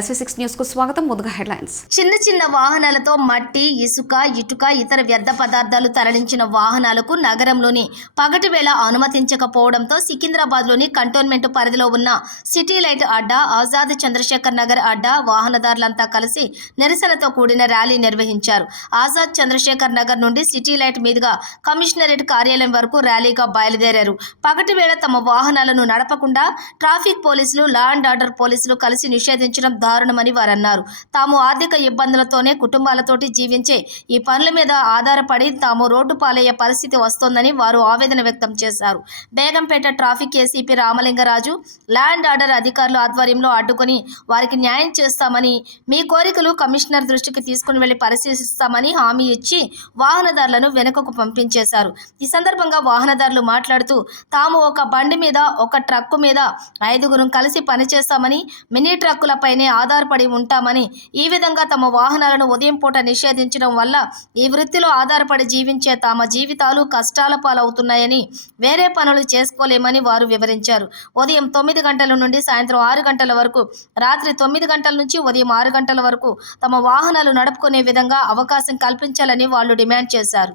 SV6 news కు స్వాగతం. ముందుగా హెడ్లైన్స్. చిన్న వాహనాలతో మట్టి, ఇసుక, ఇటుక, ఇతర వ్యర్థ పదార్థాలు తరలించిన వాహనాలకు నగరంలోని పగటి వేళ అనుమతించకపోవడంతో సికింద్రాబాద్లోని కంటోన్మెంట్ పరిధిలో ఉన్న సిటీ లైట్ అడ్డా, ఆజాద్ చంద్రశేఖర్ నగర్ అడ్డా వాహనదారులంతా కలిసి నిరసనతో కూడిన ర్యాలీ నిర్వహించారు. ఆజాద్ చంద్రశేఖర్ నగర్ నుండి సిటీ లైట్ మీదుగా కమిషనరేట్ కార్యాలయం వరకు ర్యాలీగా బయలుదేరారు. పగటి వేళ తమ వాహనాలను నడపకుండా ట్రాఫిక్ పోలీసులు, లా అండ్ ఆర్డర్ పోలీసులు కలిసి నిషేధించడం దారుణమని వారన్నారు. తాము ఆర్థిక ఇబ్బందులతోనే కుటుంబాలతోటి జీవించే ఈ పనుల మీద ఆధారపడి తాము రోడ్డు పాలయ్యే పరిస్థితి వస్తోందని వారు ఆవేదన వ్యక్తం చేశారు. Begumpet traffic ACP Ramalinga Raju, law and order అధికారుల ఆధ్వర్యంలో అడ్డుకొని వారికి న్యాయం చేస్తామని, మీ కోరికలు కమిషనర్ దృష్టికి తీసుకుని వెళ్లి పరిశీలిస్తామని హామీ ఇచ్చి వాహనదారులను వెనుకకు పంపించేశారు. ఈ సందర్భంగా వాహనదారులు మాట్లాడుతూ తాము ఒక బండి మీద, ఒక ట్రక్కు మీద 5గురు కలిసి పనిచేస్తామని, మినీ ట్రక్కులపైనే ఆధారపడి ఉంటామని, ఈ విధంగా తమ వాహనాలను ఉదయం పూట నిషేధించడం వల్ల ఈ వృత్తిలో ఆధారపడి జీవించే తమ జీవితాలు కష్టాల పాలవుతున్నాయని, వేరే పనులు చేసుకోలేమని వారు వివరించారు. ఉదయం 9 గంటల నుండి సాయంత్రం 6 గంటల వరకు, రాత్రి 9 గంటల నుంచి ఉదయం 6 గంటల వరకు తమ వాహనాలు నడుపుకునే విధంగా అవకాశం కల్పించాలని వాళ్ళు డిమాండ్ చేశారు.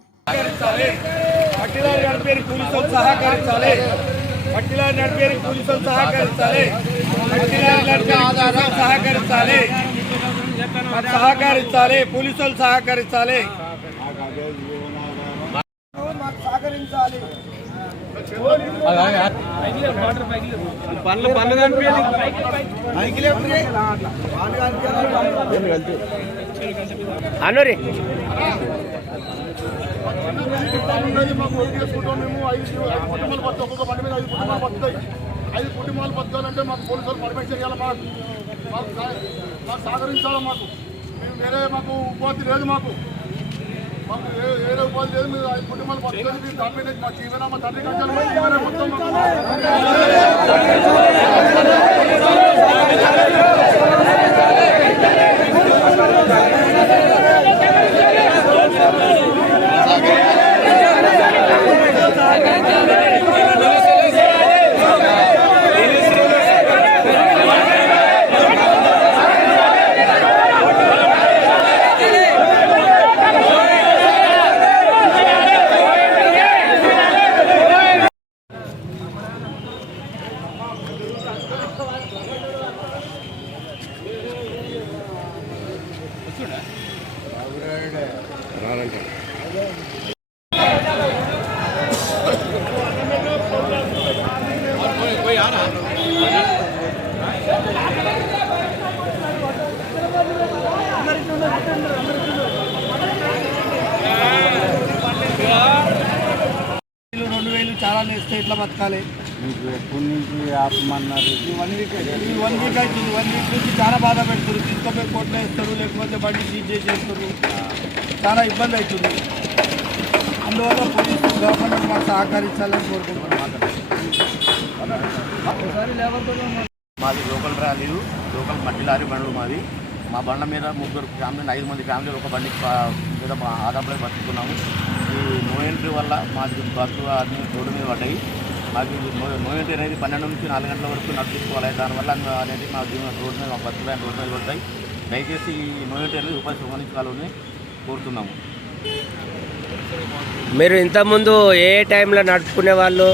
సహకరించాలి, పోలీసులు సహకరించాలి. అనూరి ఐదు కుటుంబాలు బతకాలంటే మాకు పోలీసులు పర్మిషన్ ఇవ్వాలి. మాకు సహకరించాలి. మేము వేరే మాకు ఉపాధి లేదు. మాకు వేరే ఉపాధి లేదు. మీరు 5 కుటుంబాలు బతకాలి. దాని మా జీవన మా తండ్రి కంటే మొత్తం చాలా నేస్తే ఎట్లా బతకాలి? ఎప్పటి నుంచి ఆపమన్నారు? ఈ 1 వీక్ అవుతుంది. 1 వీక్ నుంచి చాలా బాధ పెడుతుంది. తీసుకుపోయి కోర్టులో వేస్తారు, లేకపోతే బండి సీజ్ చేసేస్తారు. చాలా ఇబ్బంది అవుతుంది. అందువల్ల పోలీసు గవర్నమెంట్ మాకు సహకరించాలని కోరుకుంటున్నాం. మాది లోకల్ ర్యాలీలు, లోకల్ మట్టి లారీ బండ్లు మాది. మా బండ్ల మీద 3 ఫ్యామిలీ, 5 మంది ఫ్యామిలీలు ఒక బండి మీద ఆదాపులో బతుకుతున్నాము. ఈ నో ఎంట్రీ వల్ల మాకు బస్సు అన్ని రోడ్డు మీద పడ్డాయి. మాకు నో ఎంట్రీ అనేది 12 నుంచి 4 గంటల వరకు నడిపించుకోవాలి. దానివల్ల అనేది మా జీవన రోడ్డు మీద, మా బస్సులు రోడ్డు మీద పడతాయి. దయచేసి ఈ నో ఎంట్రీ అనేది రూపాయలు సంబంధించాలని కోరుతున్నాము. మీరు ఇంతకుముందు ఏ టైంలో నడుపుకునే వాళ్ళు?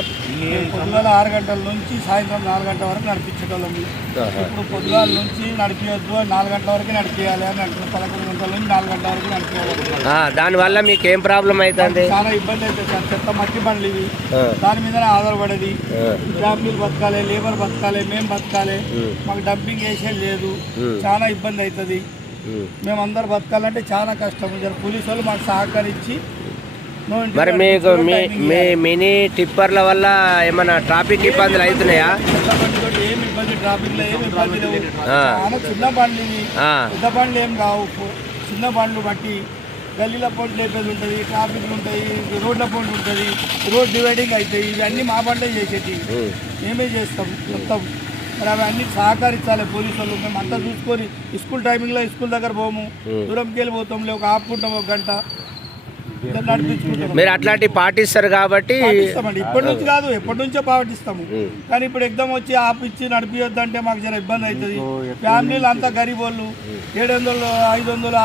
పొద్దుగాల 6 గంటల నుంచి సాయంత్రం 4 గంటల వరకు నడిపించేటోళ్ళం. ఇప్పుడు పొద్దుగాల నుంచి నడిపించద్దు, 4 గంటల వరకు నడిపించాలి అని అంటున్నారు. 11 గంటల నుంచి 4 గంటల వరకు నడిపించాలి. దానివల్ల మీకు ఏం ప్రాబ్లం అవుతుంది? చాలా ఇబ్బంది అవుతుంది సార్. చెత్త మట్టి బండ్లు ఇవి, దాని మీదనే ఆధారపడేది. ఫ్యామిలీలు బతకాలి, లేబర్ బతకాలి, మేము బతకాలి. మాకు డంపింగ్ వేసేది లేదు. చాలా ఇబ్బంది అవుతుంది. మేమందరూ బతకాలంటే చాలా కష్టం. పోలీసు వాళ్ళు మాకు సహకరించి. మరి మీకు మీ మినీ టిప్పర్ల వల్ల ఏమైనా ట్రాఫిక్ ఇబ్బందులు అవుతున్నాయా? ఏమి ఇబ్బంది, ట్రాఫిక్ లో ఏమి ఇబ్బంది లేవు. చాలా చిన్న బండ్లు ఇవి, పెద్ద బండ్లు ఏం కావు. చిన్న బండ్లు బట్టి గల్లీల పోటీ లేపేది ఉంటుంది, ట్రాఫిక్లు ఉంటాయి, రోడ్ల పోటీ ఉంటుంది, రోడ్ డివైడింగ్ అవుతాయి. ఇవన్నీ మా బండ్లే చేసేది. మేమే చేస్తాం మొత్తం. మరి అవన్నీ సహకరించాలి పోలీసు వాళ్ళు. మేము అంతా చూసుకొని స్కూల్ టైమింగ్లో స్కూల్ దగ్గర పోము, దూరంకి వెళ్ళిపోతాం, ఒక ఆపుకుంటాం 1 గంట. నడిపించుకుంటాం. మీరు అట్లాంటి పాటిస్తారు కాబట్టి పాటిస్తామండి. ఇప్పటి నుంచి కాదు, ఎప్పటి నుంచో పాటిస్తాము. కానీ ఇప్పుడు ఎగ్దం వచ్చి ఆపిచ్చి నడిపియొద్దంటే మాకు జర ఇబ్బంది అవుతుంది. ఫ్యామిలీలు అంతా గరీబ్ వాళ్ళు 700 500